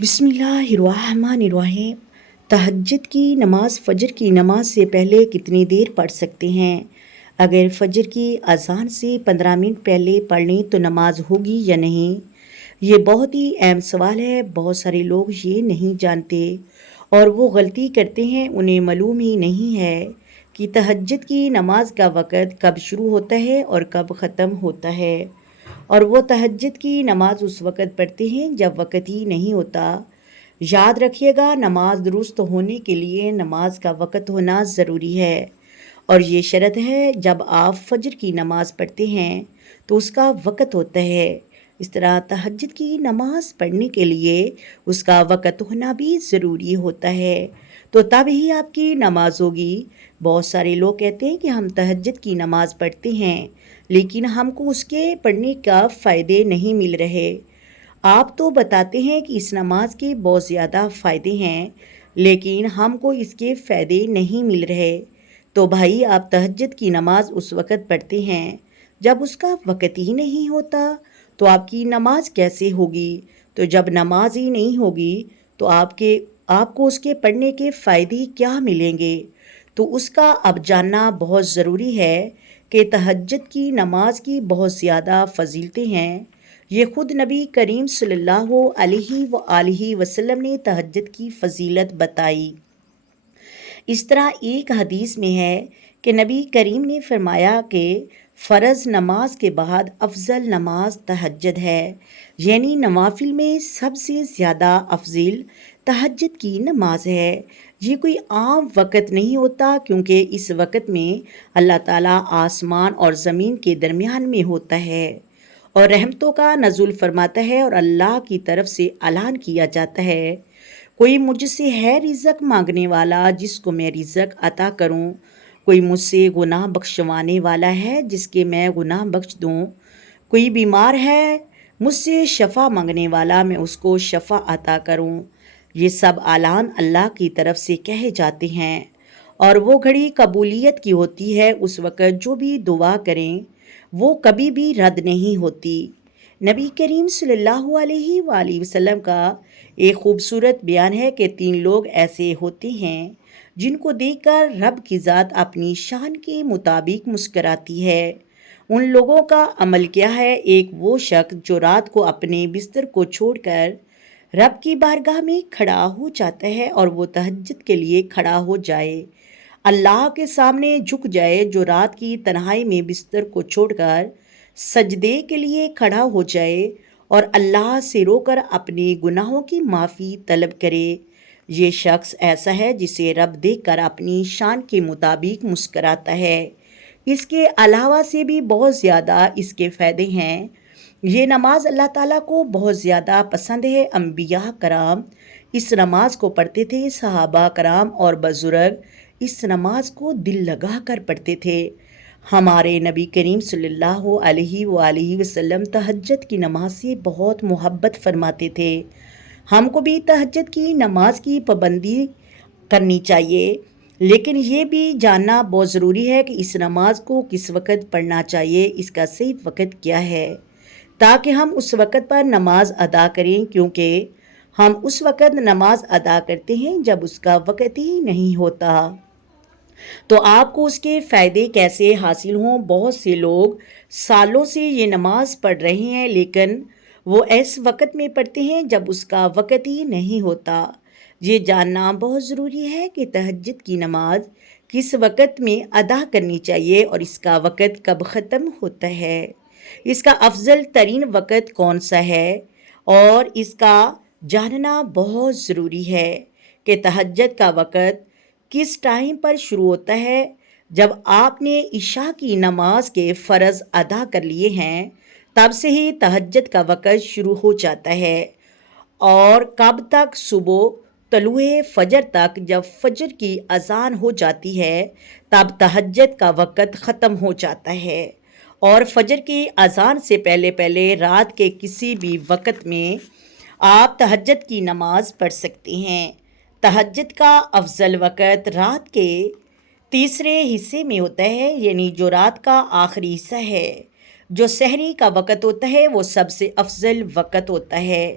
بسم اللہ الرحمن الرحیم۔ تہجد کی نماز فجر کی نماز سے پہلے کتنی دیر پڑھ سکتے ہیں؟ اگر فجر کی اذان سے 15 منٹ پہلے پڑھ لیں تو نماز ہوگی یا نہیں؟ یہ بہت ہی اہم سوال ہے۔ بہت سارے لوگ یہ نہیں جانتے اور وہ غلطی کرتے ہیں، انہیں معلوم ہی نہیں ہے کہ تہجد کی نماز کا وقت کب شروع ہوتا ہے اور کب ختم ہوتا ہے، اور وہ تہجد کی نماز اس وقت پڑھتے ہیں جب وقت ہی نہیں ہوتا۔ یاد رکھیے گا، نماز درست ہونے کے لیے نماز کا وقت ہونا ضروری ہے، اور یہ شرط ہے جب آپ فجر کی نماز پڑھتے ہیں تو اس کا وقت ہوتا ہے۔ اس طرح تہجد کی نماز پڑھنے کے لیے اس کا وقت ہونا بھی ضروری ہوتا ہے، تو تب ہی آپ کی نماز ہوگی۔ بہت سارے لوگ کہتے ہیں کہ ہم تہجد کی نماز پڑھتے ہیں لیکن ہم کو اس کے پڑھنے کا فائدے نہیں مل رہے۔ آپ تو بتاتے ہیں کہ اس نماز کے بہت زیادہ فائدے ہیں لیکن ہم کو اس کے فائدے نہیں مل رہے۔ تو بھائی، آپ تہجد کی نماز اس وقت پڑھتے ہیں جب اس کا وقت ہی نہیں ہوتا، تو آپ کی نماز کیسے ہوگی؟ تو جب نماز ہی نہیں ہوگی تو آپ کو اس کے پڑھنے کے فائدے کیا ملیں گے؟ تو اس کا اب جاننا بہت ضروری ہے کہ تہجد کی نماز کی بہت زیادہ فضیلتیں ہیں۔ یہ خود نبی کریم صلی اللہ علیہ وآلہ وسلم نے تہجد کی فضیلت بتائی۔ اس طرح ایک حدیث میں ہے کہ نبی کریم نے فرمایا کہ فرض نماز کے بعد افضل نماز تہجد ہے، یعنی نوافل میں سب سے زیادہ افضل تہجد کی نماز ہے۔ یہ کوئی عام وقت نہیں ہوتا، کیونکہ اس وقت میں اللہ تعالیٰ آسمان اور زمین کے درمیان میں ہوتا ہے اور رحمتوں کا نزول فرماتا ہے، اور اللہ کی طرف سے اعلان کیا جاتا ہے، کوئی مجھ سے ہے رزق مانگنے والا جس کو میں رزق عطا کروں، کوئی مجھ سے گناہ بخشوانے والا ہے جس کے میں گناہ بخش دوں، کوئی بیمار ہے مجھ سے شفا مانگنے والا میں اس کو شفا عطا کروں۔ یہ سب اعلان اللہ کی طرف سے کہے جاتے ہیں، اور وہ گھڑی قبولیت کی ہوتی ہے۔ اس وقت جو بھی دعا کریں وہ کبھی بھی رد نہیں ہوتی۔ نبی کریم صلی اللہ علیہ وآلہ وسلم کا ایک خوبصورت بیان ہے کہ 3 لوگ ایسے ہوتے ہیں جن کو دیکھ کر رب کی ذات اپنی شان کے مطابق مسکراتی ہے۔ ان لوگوں کا عمل کیا ہے؟ ایک وہ شخص جو رات کو اپنے بستر کو چھوڑ کر رب کی بارگاہ میں کھڑا ہو جاتا ہے، اور وہ تہجد کے لیے کھڑا ہو جائے، اللہ کے سامنے جھک جائے، جو رات کی تنہائی میں بستر کو چھوڑ کر سجدے کے لیے کھڑا ہو جائے اور اللہ سے رو کر اپنے گناہوں کی معافی طلب کرے۔ یہ شخص ایسا ہے جسے رب دیکھ کر اپنی شان کے مطابق مسکراتا ہے۔ اس کے علاوہ سے بھی بہت زیادہ اس کے فائدے ہیں۔ یہ نماز اللہ تعالیٰ کو بہت زیادہ پسند ہے۔ انبیاء کرام اس نماز کو پڑھتے تھے، صحابہ کرام اور بزرگ اس نماز کو دل لگا کر پڑھتے تھے۔ ہمارے نبی کریم صلی اللہ علیہ وآلہ وسلم تہجد کی نماز سے بہت محبت فرماتے تھے۔ ہم کو بھی تہجد کی نماز کی پابندی کرنی چاہیے، لیکن یہ بھی جاننا بہت ضروری ہے کہ اس نماز کو کس وقت پڑھنا چاہیے، اس کا صحیح وقت کیا ہے، تاکہ ہم اس وقت پر نماز ادا کریں، کیونکہ ہم اس وقت نماز ادا کرتے ہیں جب اس کا وقت ہی نہیں ہوتا۔ تو آپ کو اس کے فائدے کیسے حاصل ہوں؟ بہت سے لوگ سالوں سے یہ نماز پڑھ رہے ہیں لیکن وہ ایس وقت میں پڑھتے ہیں جب اس کا وقت ہی نہیں ہوتا۔ یہ جاننا بہت ضروری ہے کہ تہجد کی نماز کس وقت میں ادا کرنی چاہیے اور اس کا وقت کب ختم ہوتا ہے، اس کا افضل ترین وقت کون سا ہے، اور اس کا جاننا بہت ضروری ہے کہ تہجد کا وقت کس ٹائم پر شروع ہوتا ہے۔ جب آپ نے عشاء کی نماز کے فرض ادا کر لیے ہیں تب سے ہی تہجد کا وقت شروع ہو جاتا ہے، اور کب تک؟ صبح طلوع فجر تک۔ جب فجر کی اذان ہو جاتی ہے تب تہجد کا وقت ختم ہو جاتا ہے، اور فجر کی اذان سے پہلے پہلے رات کے کسی بھی وقت میں آپ تہجد کی نماز پڑھ سکتے ہیں۔ تہجد کا افضل وقت رات کے تیسرے حصے میں ہوتا ہے، یعنی جو رات کا آخری حصہ ہے۔ جو سحری کا وقت ہوتا ہے وہ سب سے افضل وقت ہوتا ہے۔